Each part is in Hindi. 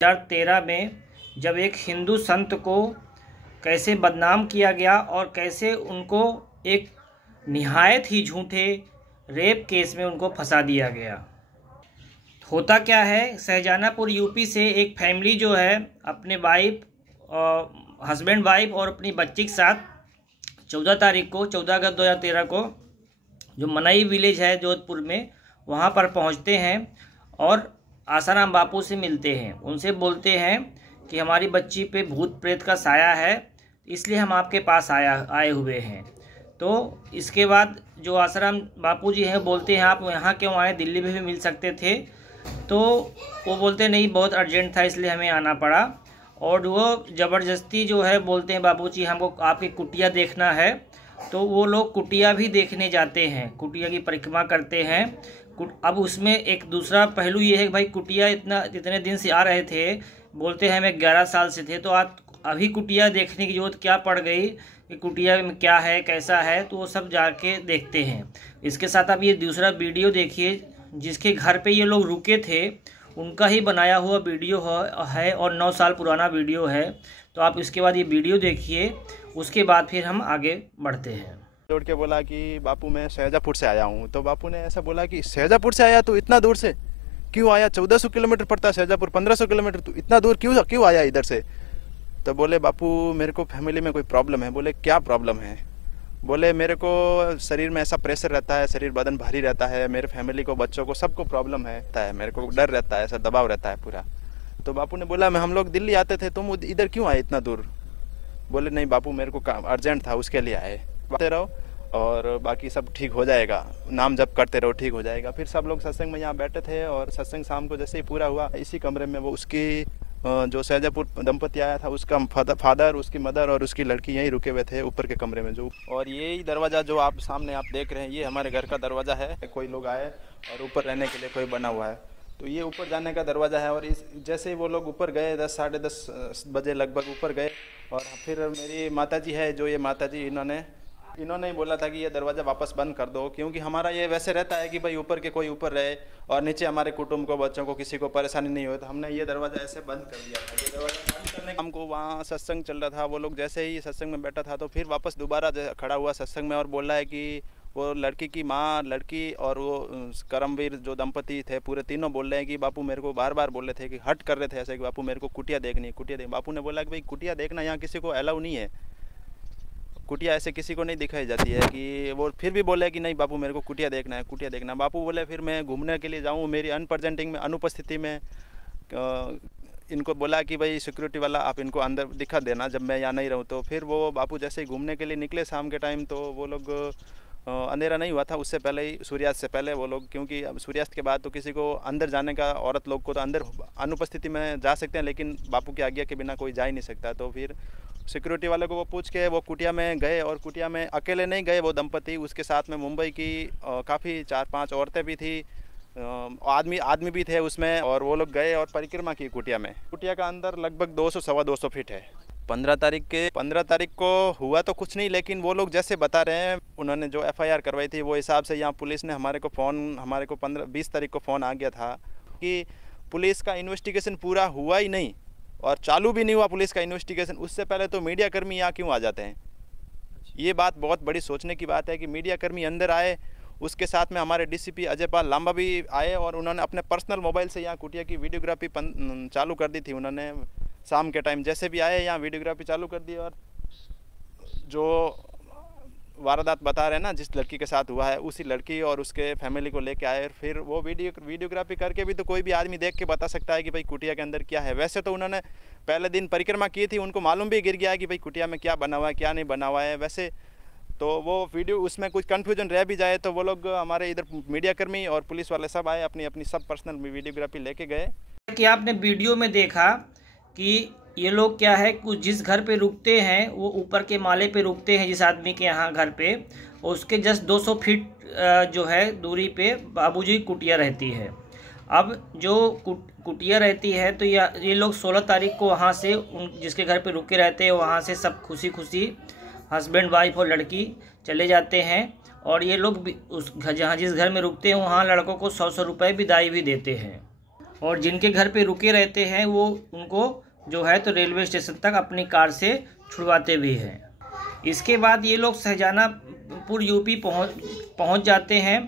2013 में जब एक हिंदू संत को कैसे बदनाम किया गया और कैसे उनको एक निहायत ही झूठे रेप केस में उनको फंसा दिया गया। होता क्या है, शाहजहानापुर यूपी से एक फैमिली जो है अपने हस्बैंड वाइफ और अपनी बच्ची के साथ 14 अगस्त 2013 को जो मनई विलेज है जोधपुर में, वहाँ पर पहुँचते हैं और आसाराम बापू से मिलते हैं। उनसे बोलते हैं कि हमारी बच्ची पे भूत प्रेत का साया है, इसलिए हम आपके पास आए हुए हैं। तो इसके बाद जो आसाराम बापू जी हैं बोलते हैं आप यहाँ क्यों आए, दिल्ली में भी मिल सकते थे। तो वो बोलते नहीं, बहुत अर्जेंट था इसलिए हमें आना पड़ा। और वो ज़बरदस्ती जो है बोलते हैं बाबू जी हमको आपकी कुटिया देखना है। तो वो लोग कुटिया भी देखने जाते हैं, कुटिया की परिक्रमा करते हैं। अब उसमें एक दूसरा पहलू ये है कि भाई कुटिया इतने दिन से आ रहे थे, बोलते हैं हमें 11 साल से थे, तो आज अभी कुटिया देखने की जरूरत क्या पड़ गई कि कुटिया में क्या है कैसा है, तो वो सब जाके देखते हैं। इसके साथ आप ये दूसरा वीडियो देखिए, जिसके घर पे ये लोग रुके थे उनका ही बनाया हुआ वीडियो है और 9 साल पुराना वीडियो है। तो आप इसके बाद ये वीडियो देखिए, उसके बाद फिर हम आगे बढ़ते हैं। जोड़ के बोला कि बापू मैं शाहजहाँपुर से आया हूँ। तो बापू ने ऐसा बोला कि शाहजहाँपुर से आया, तो इतना दूर से क्यों आया? 1400 किलोमीटर पड़ता है शाहजहाँपुर, 1500 किलोमीटर, तो इतना दूर क्यों आया इधर से? तो बोले बापू मेरे को फैमिली में कोई प्रॉब्लम है। बोले क्या प्रॉब्लम है? बोले मेरे को शरीर में ऐसा प्रेशर रहता है, शरीर बदन भारी रहता है, मेरे फैमिली को, बच्चों को, सबको प्रॉब्लम है, मेरे को डर रहता है, ऐसा दबाव रहता है पूरा। तो बापू ने बोला हम लोग दिल्ली आते थे, तुम इधर क्यों आए इतना दूर? बोले नहीं बापू मेरे को काम अर्जेंट था, उसके लिए आए। बातें रहो और बाकी सब ठीक हो जाएगा, नाम जप करते रहो, ठीक हो जाएगा। फिर सब लोग सत्संग में यहाँ बैठे थे और सत्संग शाम को जैसे ही पूरा हुआ, इसी कमरे में वो उसकी जो शाहजहाँपुर दंपति आया था उसका फादर, उसकी मदर और उसकी लड़की यहीं रुके हुए थे ऊपर के कमरे में। जो और यही दरवाज़ा जो आप सामने आप देख रहे हैं, ये हमारे घर का दरवाज़ा है। कोई लोग आए और ऊपर रहने के लिए कोई बना हुआ है, तो ये ऊपर जाने का दरवाज़ा है। और इस जैसे ही वो लोग ऊपर गए 10 साढ़े 10 बजे लगभग ऊपर गए, और फिर मेरी माताजी है जो ये माताजी, इन्होंने ही बोला था कि ये दरवाज़ा वापस बंद कर दो, क्योंकि हमारा ये वैसे रहता है कि भाई ऊपर के कोई ऊपर रहे और नीचे हमारे कुटुंब को, बच्चों को, किसी को परेशानी नहीं हो। तो हमने ये दरवाज़ा ऐसे बंद कर दिया था। ये दरवाज़ा बंद करने हमको वहाँ सत्संग चल रहा था, वो लोग जैसे ही सत्संग में बैठा था तो फिर वापस दोबारा खड़ा हुआ सत्संग में और बोल रहा है कि वो लड़की की माँ, लड़की और वो करमवीर जो दंपति थे, पूरे तीनों बोल रहे हैं कि बापू मेरे को बार बार बोल रहे थे कि हट कर रहे थे ऐसे कि बापू मेरे को कुटिया देखनी है, कुटिया देख। बापू ने बोला कि भाई कुटिया देखना यहाँ किसी को अलाउ नहीं है, कुटिया ऐसे किसी को नहीं दिखाई जाती है। कि वो फिर भी बोले कि नहीं बापू मेरे को कुटिया देखना है, कुटिया देखना। बापू बोले फिर मैं घूमने के लिए जाऊँ, मेरी अनप्रेजेंटिंग में, अनुपस्थिति में इनको बोला कि भाई सिक्योरिटी वाला आप इनको अंदर दिखा देना जब मैं यहाँ नहीं रहूँ। तो फिर वो बापू जैसे ही घूमने के लिए निकले शाम के टाइम, तो वो लोग अंधेरा नहीं हुआ था उससे पहले ही, सूर्यास्त से पहले वो लोग, क्योंकि अब सूर्यास्त के बाद तो किसी को अंदर जाने का, औरत लोग को तो अंदर अनुपस्थिति में जा सकते हैं, लेकिन बापू की आज्ञा के बिना कोई जा ही नहीं सकता। तो फिर सिक्योरिटी वाले को वो पूछ के वो कुटिया में गए, और कुटिया में अकेले नहीं गए वो दंपति, उसके साथ में मुंबई की काफ़ी 4-5 औरतें भी थी, आदमी भी थे उसमें। और वो लोग गए और परिक्रमा की कुटिया में। कुटिया का अंदर लगभग 200-225 फीट है। 15 तारीख को हुआ तो कुछ नहीं, लेकिन वो लोग जैसे बता रहे हैं, उन्होंने जो FIR करवाई थी वो हिसाब से यहाँ पुलिस ने हमारे को 20 तारीख को फ़ोन आ गया था कि पुलिस का इन्वेस्टिगेशन पूरा हुआ ही नहीं और चालू भी नहीं हुआ पुलिस का इन्वेस्टिगेशन। उससे पहले तो मीडिया कर्मी यहाँ क्यों आ जाते हैं? ये बात बहुत बड़ी सोचने की बात है कि मीडिया कर्मी अंदर आए, उसके साथ में हमारे DCP अजय पाल लांबा भी आए और उन्होंने अपने पर्सनल मोबाइल से यहाँ कुटिया की वीडियोग्राफी चालू कर दी थी। उन्होंने शाम के टाइम जैसे भी आए यहाँ वीडियोग्राफी चालू कर दी, और जो वारदात बता रहे हैं ना जिस लड़की के साथ हुआ है, उसी लड़की और उसके फैमिली को लेके आए। फिर वो वीडियोग्राफी करके भी तो कोई भी आदमी देख के बता सकता है कि भाई कुटिया के अंदर क्या है। वैसे तो उन्होंने पहले दिन परिक्रमा की थी, उनको मालूम भी गिर गया है कि भाई कुटिया में क्या बना हुआ है, क्या नहीं बना हुआ है। वैसे तो वो वीडियो, उसमें कुछ कन्फ्यूजन रह भी जाए तो वो लोग, हमारे इधर मीडिया कर्मी और पुलिस वाले सब आए, अपनी सब पर्सनल वीडियोग्राफी लेके गए। कि आपने वीडियो में देखा कि ये लोग क्या है, कुछ जिस घर पे रुकते हैं वो ऊपर के माले पे रुकते हैं, जिस आदमी के यहाँ घर पे, उसके जस्ट 200 फीट जो है दूरी पे बाबूजी कुटिया रहती है। अब जो कुटिया रहती है तो ये लोग 16 तारीख को वहाँ से जिसके घर पे रुके रहते हैं वहाँ से सब खुशी खुशी हस्बैंड वाइफ और लड़की चले जाते हैं। और ये लोग उस जिस घर में रुकते हैं वहाँ लड़कों को 100 रुपये विदाई भी देते हैं। और जिनके घर पे रुके रहते हैं वो उनको जो है तो रेलवे स्टेशन तक अपनी कार से छुड़वाते भी हैं। इसके बाद ये लोग शाहजहानापुर यूपी पहुंच जाते हैं।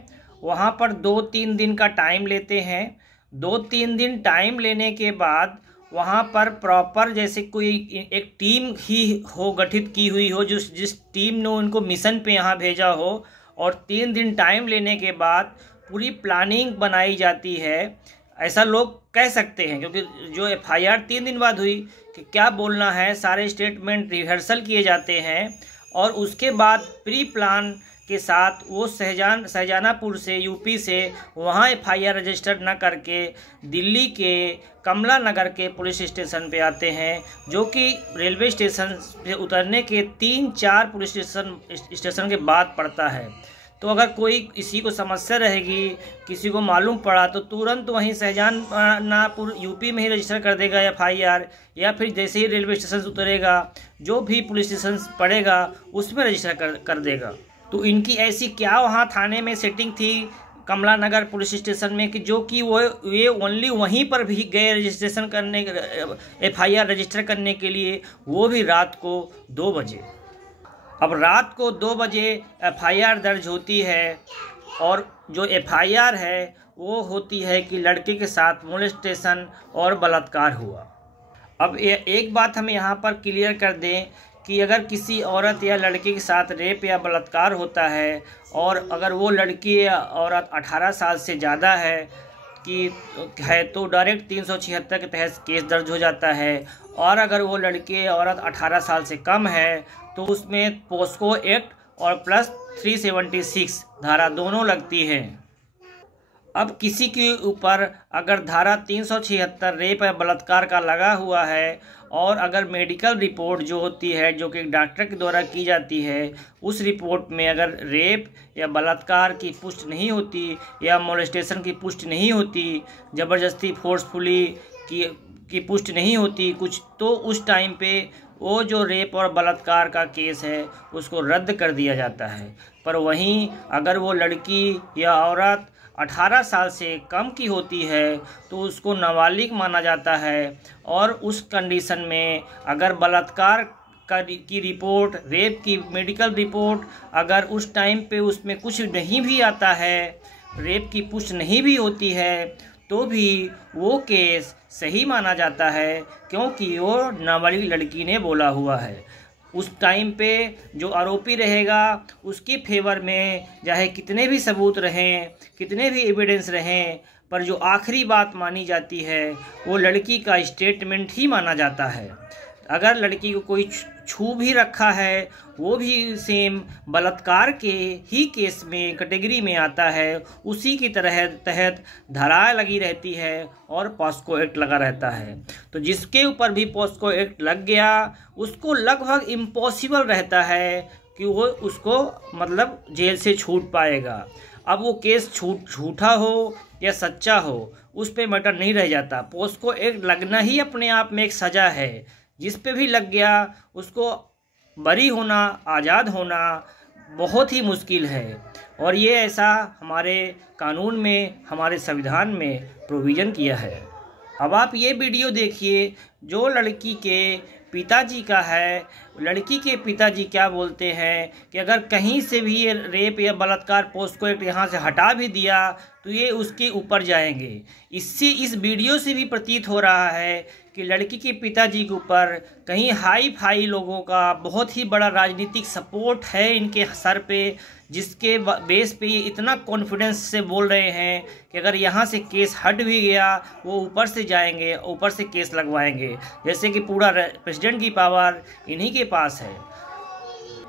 वहाँ पर 2-3 दिन का टाइम लेते हैं। 2-3 दिन टाइम लेने के बाद वहाँ पर प्रॉपर जैसे कोई एक टीम ही हो गठित की हुई हो, जिस टीम ने उनको मिशन पे यहाँ भेजा हो, और 3 दिन टाइम लेने के बाद पूरी प्लानिंग बनाई जाती है, ऐसा लोग कह सकते हैं। क्योंकि जो FIR 3 दिन बाद हुई कि क्या बोलना है, सारे स्टेटमेंट रिहर्सल किए जाते हैं और उसके बाद प्री प्लान के साथ वो शाहजहानापुर से यूपी से वहाँ FIR रजिस्टर न करके दिल्ली के कमला नगर के पुलिस स्टेशन पे आते हैं, जो कि रेलवे स्टेशन से उतरने के 3-4 पुलिस स्टेशन के बाद पड़ता है। तो अगर कोई किसी को समस्या रहेगी, किसी को मालूम पड़ा, तो तुरंत वहीं शाहजहानापुर यूपी में ही रजिस्टर कर देगा FIR, या फिर जैसे ही रेलवे स्टेशन से उतरेगा जो भी पुलिस स्टेशन पड़ेगा उसमें रजिस्टर कर देगा। तो इनकी ऐसी क्या वहाँ थाने में सेटिंग थी कमला नगर पुलिस स्टेशन में कि जो कि ये ओनली वहीं पर भी गए रजिस्ट्रेशन करने, FIR रजिस्टर करने के लिए, वो भी रात को 2 बजे। अब रात को 2 बजे FIR दर्ज होती है और जो FIR है वो होती है कि लड़के के साथ मोलेस्टेशन और बलात्कार हुआ। अब एक बात हम यहाँ पर क्लियर कर दें कि अगर किसी औरत या लड़के के साथ रेप या बलात्कार होता है और अगर वो लड़की या औरत 18 साल से ज़्यादा है तो डायरेक्ट 376 के तहत केस दर्ज हो जाता है, और अगर वो लड़के या औरत 18 साल से कम है तो उसमें पोस्को एक्ट और प्लस 376 धारा दोनों लगती हैं। अब किसी के ऊपर अगर धारा 376 रेप या बलात्कार का लगा हुआ है और अगर मेडिकल रिपोर्ट जो होती है, जो कि डॉक्टर के द्वारा की जाती है, उस रिपोर्ट में अगर रेप या बलात्कार की पुष्टि नहीं होती या मोलेस्टेशन की पुष्टि नहीं होती, ज़बरदस्ती फोर्सफुली की पुष्टि नहीं होती कुछ, तो उस टाइम पे वो जो रेप और बलात्कार का केस है उसको रद्द कर दिया जाता है। पर वहीं अगर वो लड़की या औरत 18 साल से कम की होती है तो उसको नाबालिग माना जाता है, और उस कंडीशन में अगर बलात्कार की रिपोर्ट, रेप की मेडिकल रिपोर्ट अगर उस टाइम पे उसमें कुछ नहीं भी आता है, रेप की पुष्टि नहीं भी होती है, तो भी वो केस सही माना जाता है, क्योंकि वो नाबालिग लड़की ने बोला हुआ है। उस टाइम पे जो आरोपी रहेगा उसके फेवर में चाहे कितने भी सबूत रहें, कितने भी एविडेंस रहें, पर जो आखिरी बात मानी जाती है वो लड़की का स्टेटमेंट ही माना जाता है। अगर लड़की को कोई छू भी रखा है वो भी सेम बलात्कार के ही केस में कैटेगरी में आता है, उसी की तहत धारा लगी रहती है और पॉस्को एक्ट लगा रहता है। तो जिसके ऊपर भी पॉस्को एक्ट लग गया उसको लगभग इम्पॉसिबल रहता है कि वो उसको मतलब जेल से छूट पाएगा। अब वो केस झूठा हो या सच्चा हो उस पे मैटर नहीं रह जाता। पॉस्को एक्ट लगना ही अपने आप में एक सज़ा है, जिस पे भी लग गया उसको बरी होना, आज़ाद होना बहुत ही मुश्किल है। और ये ऐसा हमारे कानून में, हमारे संविधान में प्रोविज़न किया है। अब आप ये वीडियो देखिए जो लड़की के पिताजी का है। लड़की के पिताजी क्या बोलते हैं कि अगर कहीं से भी ये रेप या बलात्कार पॉस्को एक्ट यहाँ से हटा भी दिया तो ये उसके ऊपर जाएंगे। इस वीडियो से भी प्रतीत हो रहा है कि लड़की के पिताजी के ऊपर कहीं हाई फाई लोगों का बहुत ही बड़ा राजनीतिक सपोर्ट है इनके सर पे, जिसके बेस पे ये इतना कॉन्फिडेंस से बोल रहे हैं कि अगर यहाँ से केस हट भी गया वो ऊपर से जाएंगे, ऊपर से केस लगवाएंगे, जैसे कि पूरा प्रेसिडेंट की पावर इन्हीं के पास है।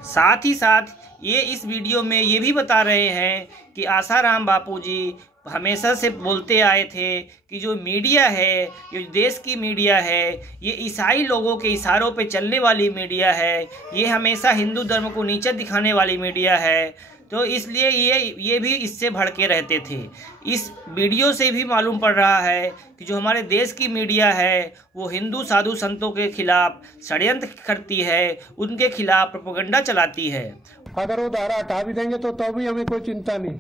साथ ही साथ ये इस वीडियो में ये भी बता रहे हैं कि आसाराम बापूजी हमेशा से बोलते आए थे कि जो मीडिया है, जो देश की मीडिया है, ये ईसाई लोगों के इशारों पे चलने वाली मीडिया है, ये हमेशा हिंदू धर्म को नीचा दिखाने वाली मीडिया है। तो इसलिए ये भी इससे भड़के रहते थे। इस वीडियो से भी मालूम पड़ रहा है कि जो हमारे देश की मीडिया है वो हिंदू साधु संतों के खिलाफ षड्यंत्र करती है, उनके खिलाफ प्रोपेगेंडा चलाती है। अगर वो धारा हटा भी देंगे तो भी हमें कोई चिंता नहीं।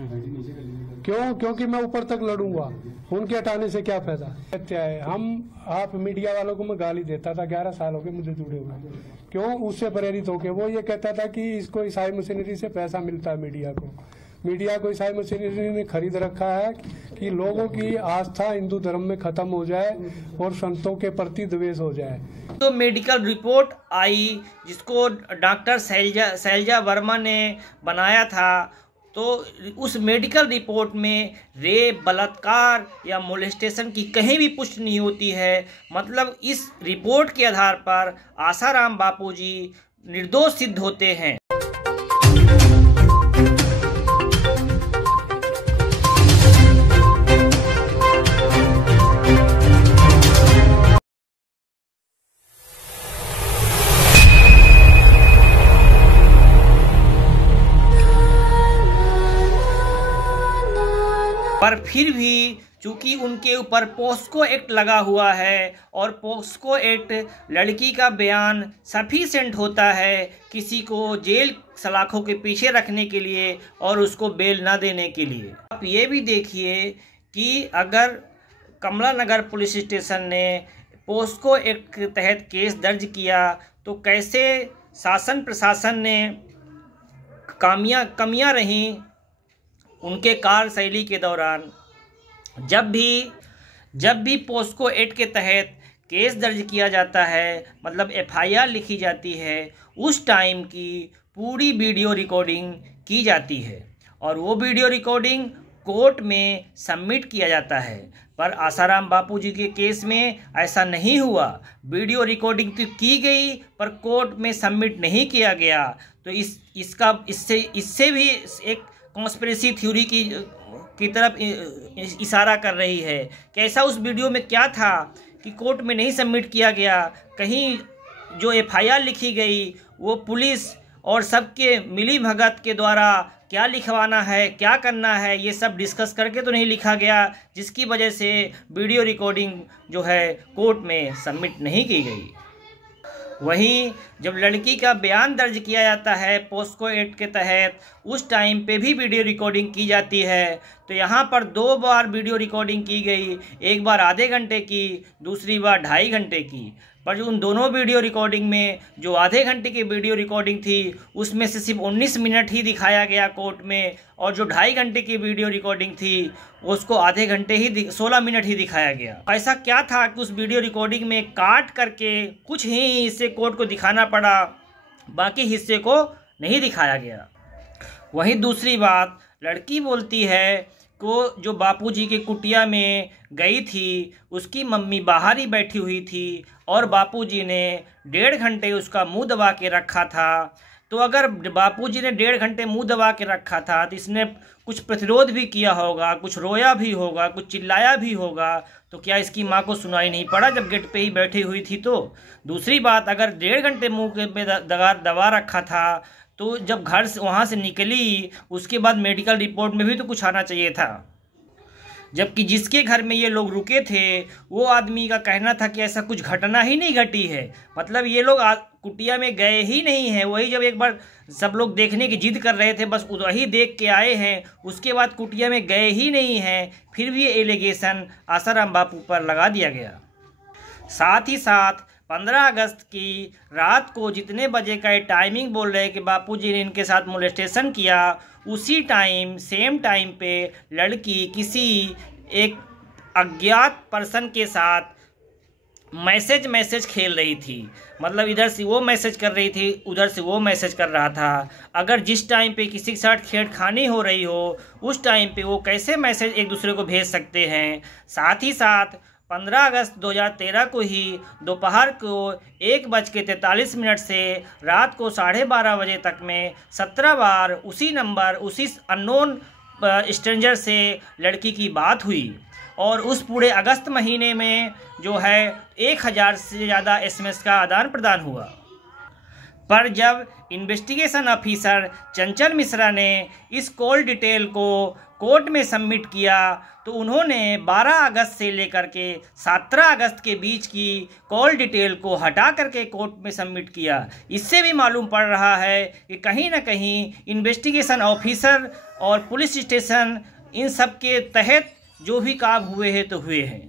क्यों? क्योंकि मैं ऊपर तक लड़ूंगा। उनके हटाने से क्या फायदा। क्या है, आप मीडिया वालों को मैं गाली देता था, 11 साल हो गए मुझे जुड़े हुए। क्यों? उससे प्रेरित होके वो ये कहता था कि इसको ईसाई मशीनरी से पैसा मिलता है। मीडिया को ईसाई मशीनरी ने खरीद रखा है कि लोगों की आस्था हिंदू धर्म में खत्म हो जाए और संतों के प्रति द्वेष हो जाए। तो मेडिकल रिपोर्ट आई जिसको डॉक्टर शैलजा वर्मा ने बनाया था, तो उस मेडिकल रिपोर्ट में रेप, बलात्कार या मोलेस्टेशन की कहीं भी पुष्टि नहीं होती है। मतलब इस रिपोर्ट के आधार पर आसाराम बापूजी निर्दोष सिद्ध होते हैं। पर फिर भी चूंकि उनके ऊपर पोस्को एक्ट लगा हुआ है और पोस्को एक्ट लड़की का बयान सफिशिएंट होता है किसी को जेल सलाखों के पीछे रखने के लिए और उसको बेल ना देने के लिए। आप ये भी देखिए कि अगर कमला नगर पुलिस स्टेशन ने पोस्को एक्ट के तहत केस दर्ज किया तो कैसे शासन प्रशासन ने कमियां रहीं उनके कार्यशैली के दौरान। जब भी पोस्को एक्ट के तहत केस दर्ज किया जाता है, मतलब एफआईआर लिखी जाती है, उस टाइम की पूरी वीडियो रिकॉर्डिंग की जाती है और वो वीडियो रिकॉर्डिंग कोर्ट में सबमिट किया जाता है। पर आसाराम बापूजी के केस में ऐसा नहीं हुआ। वीडियो रिकॉर्डिंग तो की गई पर कोर्ट में सबमिट नहीं किया गया। तो इससे भी एक कॉन्स्पिरेसी थ्योरी की तरफ इशारा कर रही है। कैसा उस वीडियो में क्या था कि कोर्ट में नहीं सबमिट किया गया। कहीं जो एफआईआर लिखी गई वो पुलिस और सबके मिली भगत के द्वारा क्या लिखवाना है, क्या करना है, ये सब डिस्कस करके तो नहीं लिखा गया, जिसकी वजह से वीडियो रिकॉर्डिंग जो है कोर्ट में सबमिट नहीं की गई। वहीं जब लड़की का बयान दर्ज किया जाता है पोस्को एक्ट के तहत, उस टाइम पे भी वीडियो रिकॉर्डिंग की जाती है। तो यहाँ पर 2 बार वीडियो रिकॉर्डिंग की गई, एक बार आधे घंटे की, दूसरी बार 2.5 घंटे की। पर जो उन दोनों वीडियो रिकॉर्डिंग में जो आधे घंटे की वीडियो रिकॉर्डिंग थी उसमें से सिर्फ 19 मिनट ही दिखाया गया कोर्ट में, और जो 2.5 घंटे की वीडियो रिकॉर्डिंग थी उसको आधे घंटे ही 16 मिनट ही दिखाया गया। ऐसा क्या था कि उस वीडियो रिकॉर्डिंग में काट करके कुछ ही हिस्से कोर्ट को दिखाना पड़ा, बाकी हिस्से को नहीं दिखाया गया। वहीं दूसरी बात, लड़की बोलती है को जो बापूजी के कुटिया में गई थी उसकी मम्मी बाहर ही बैठी हुई थी और बापूजी ने 1.5 घंटे उसका मुंह दबा के रखा था। तो अगर बापूजी ने 1.5 घंटे मुंह दबा के रखा था तो इसने कुछ प्रतिरोध भी किया होगा, कुछ रोया भी होगा, कुछ चिल्लाया भी होगा। तो क्या इसकी माँ को सुनाई नहीं पड़ा जब गेट पे ही बैठी हुई थी? तो दूसरी बात, अगर 1.5 घंटे मुंह पे दबा रखा था तो जब घर से वहाँ से निकली उसके बाद मेडिकल रिपोर्ट में भी तो कुछ आना चाहिए था। जबकि जिसके घर में ये लोग रुके थे वो आदमी का कहना था कि ऐसा कुछ घटना ही नहीं घटी है। मतलब ये लोग कुटिया में गए ही नहीं हैं। वही जब एक बार सब लोग देखने की जिद कर रहे थे, बस वही देख के आए हैं, उसके बाद कुटिया में गए ही नहीं हैं। फिर भी ये एलिगेशन आसाराम बापू पर लगा दिया गया। साथ ही साथ 15 अगस्त की रात को जितने बजे का टाइमिंग बोल रहे हैं कि बापूजी ने इनके साथ मोलेस्टेशन किया, उसी टाइम सेम टाइम पे लड़की किसी एक अज्ञात पर्सन के साथ मैसेज खेल रही थी। मतलब इधर से वो मैसेज कर रही थी, उधर से वो मैसेज कर रहा था। अगर जिस टाइम पे किसी के साथ छेड़खानी हो रही हो उस टाइम पे वो कैसे मैसेज एक दूसरे को भेज सकते हैं। साथ ही साथ 15 अगस्त 2013 को ही दोपहर को 1:43 से रात को 12:30 बजे तक में 17 बार उसी नंबर, उसी अननोन स्ट्रेंजर से लड़की की बात हुई। और उस पूरे अगस्त महीने में जो है 1000 से ज़्यादा SMS का आदान प्रदान हुआ। पर जब इन्वेस्टिगेशन ऑफिसर चंचल मिश्रा ने इस कॉल डिटेल को कोर्ट में सबमिट किया तो उन्होंने 12 अगस्त से लेकर के 17 अगस्त के बीच की कॉल डिटेल को हटा करके कोर्ट में सबमिट किया। इससे भी मालूम पड़ रहा है कि कहीं ना कहीं इन्वेस्टिगेशन ऑफिसर और पुलिस स्टेशन इन सब के तहत जो भी काम हुए हैं तो हुए हैं।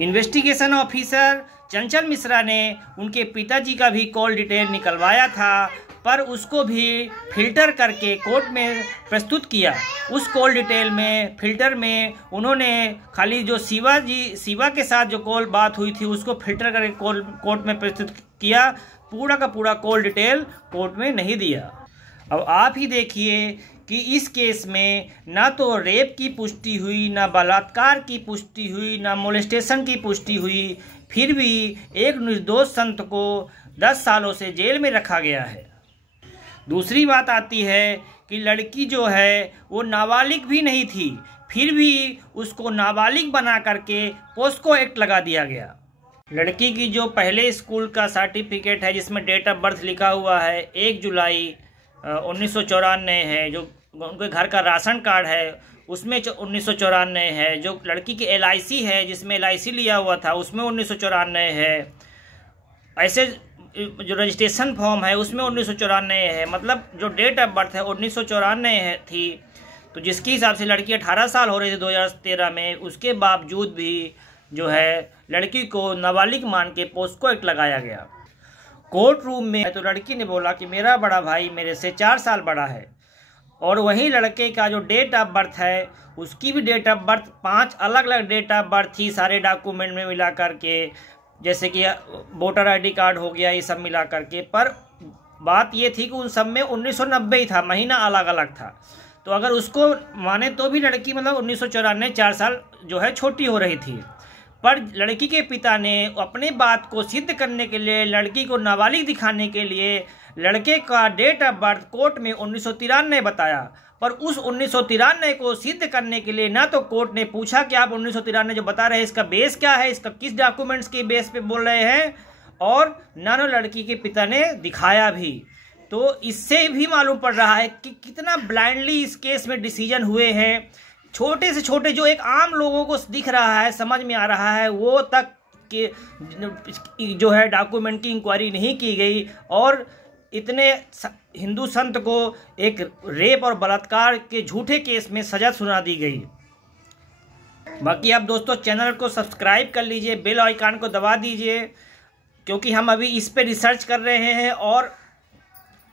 इन्वेस्टिगेशन ऑफिसर चंचल मिश्रा ने उनके पिताजी का भी कॉल डिटेल निकलवाया था, पर उसको भी फिल्टर करके कोर्ट में प्रस्तुत किया। उस कॉल डिटेल में फिल्टर में उन्होंने खाली जो शिवा के साथ जो कॉल बात हुई थी उसको फिल्टर करके कोर्ट में प्रस्तुत किया, पूरा का पूरा कॉल डिटेल कोर्ट में नहीं दिया। अब आप ही देखिए कि इस केस में ना तो रेप की पुष्टि हुई, ना बलात्कार की पुष्टि हुई, ना मोलेस्टेशन की पुष्टि हुई, फिर भी एक निर्दोष संत को 10 सालों से जेल में रखा गया है। दूसरी बात आती है कि लड़की जो है वो नाबालिग भी नहीं थी, फिर भी उसको नाबालिग बना करके पोस्को एक्ट लगा दिया गया। लड़की की जो पहले स्कूल का सर्टिफिकेट है जिसमें डेट ऑफ बर्थ लिखा हुआ है 1 जुलाई 1994 है, जो उनके घर का राशन कार्ड है उसमें 1994 है, जो लड़की की LIC है जिसमें LIC लिया हुआ था उसमें 1994 है, ऐसे जो रजिस्ट्रेशन फॉर्म है उसमें 1994 है, मतलब जो डेट ऑफ बर्थ है 1994 थी। तो जिसके हिसाब से लड़की 18 साल हो रही थी 2013 में, उसके बावजूद भी जो है लड़की को नाबालिग मान के पोस्को एक्ट लगाया गया। कोर्ट रूम में तो लड़की ने बोला कि मेरा बड़ा भाई मेरे से 4 साल बड़ा है, और वहीं लड़के का जो डेट ऑफ बर्थ है उसकी भी डेट ऑफ बर्थ 5 अलग अलग डेट ऑफ बर्थ थी सारे डॉक्यूमेंट में मिला करके, जैसे कि वोटर ID कार्ड हो गया, ये सब मिला करके। पर बात ये थी कि उन सब में 1990 ही था, महीना अलग अलग था। तो अगर उसको माने तो भी लड़की मतलब 1994 4 साल जो है छोटी हो रही थी। पर लड़की के पिता ने अपने बात को सिद्ध करने के लिए, लड़की को नाबालिग दिखाने के लिए लड़के का डेट ऑफ बर्थ कोर्ट में 1993 बताया। पर उस 1993 को सिद्ध करने के लिए ना तो कोर्ट ने पूछा कि आप 1993 जो बता रहे हैं इसका बेस क्या है, इसका किस डॉक्यूमेंट्स के बेस पे बोल रहे हैं, और ना लड़की के पिता ने दिखाया भी। तो इससे भी मालूम पड़ रहा है कि कितना ब्लाइंडली इस केस में डिसीजन हुए हैं। छोटे से छोटे जो एक आम लोगों को दिख रहा है, समझ में आ रहा है, वो तक के जो है डॉक्यूमेंट की इंक्वायरी नहीं की गई, और इतने हिंदू संत को एक रेप और बलात्कार के झूठे केस में सजा सुना दी गई। बाकी आप दोस्तों चैनल को सब्सक्राइब कर लीजिए, बेल आइकन को दबा दीजिए, क्योंकि हम अभी इस पे रिसर्च कर रहे हैं और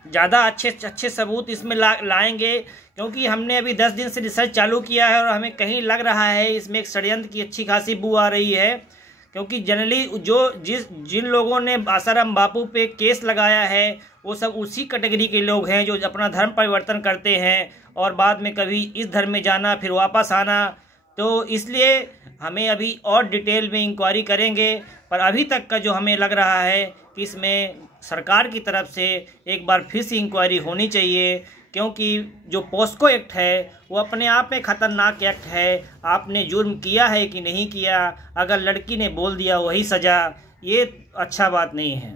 ज़्यादा अच्छे सबूत इसमें लाएंगे, क्योंकि हमने अभी 10 दिन से रिसर्च चालू किया है और हमें कहीं लग रहा है इसमें एक षड्यंत्र की अच्छी खासी बू आ रही है। क्योंकि जनरली जिन लोगों ने आसाराम बापू पे केस लगाया है वो सब उसी कैटेगरी के लोग हैं जो अपना धर्म परिवर्तन करते हैं और बाद में कभी इस धर्म में जाना फिर वापस आना। तो इसलिए हमें अभी और डिटेल में इंक्वायरी करेंगे, पर अभी तक का जो हमें लग रहा है कि इसमें सरकार की तरफ से एक बार फिर से इंक्वायरी होनी चाहिए, क्योंकि जो पोस्को एक्ट है वो अपने आप में ख़तरनाक एक्ट है। आपने जुर्म किया है कि नहीं किया, अगर लड़की ने बोल दिया वही सज़ा, ये अच्छा बात नहीं है।